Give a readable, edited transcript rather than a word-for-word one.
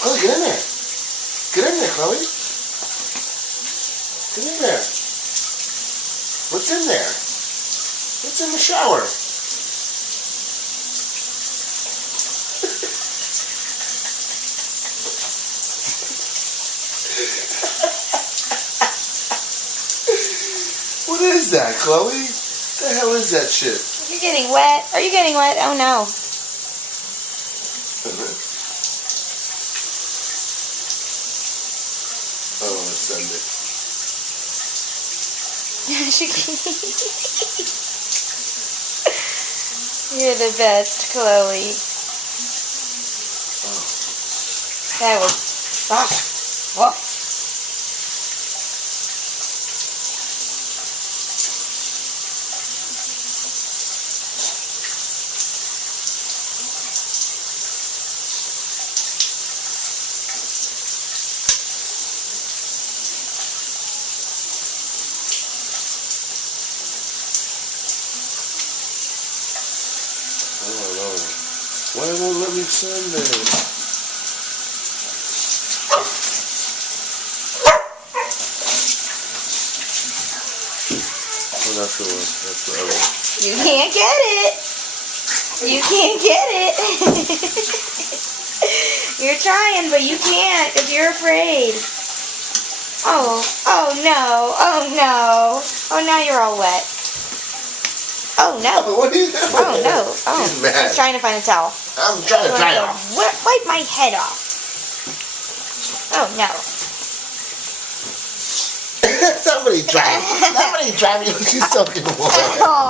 Chloe, get in there. Get in there, Chloe. Get in there. What's in there? What's in the shower? What is that, Chloe? The hell is that shit? You're getting wet. Are you getting wet? Oh no. I want to send it. You're the best, Chloe. Oh. That was... Oh. Whoa. I don't know. Why won't let me send it? Oh, that's the one. That's the other one. You can't get it. You can't get it. You're trying, but you can't because you're afraid. Oh no. Oh no. Oh, now you're all wet. Oh no. What are you doing? Oh no. Oh, He's mad. he's trying to find a towel. I'm trying to dry it off. Wipe my head off. Oh no. Somebody dry me. Somebody dry me. She's soaking water. Oh.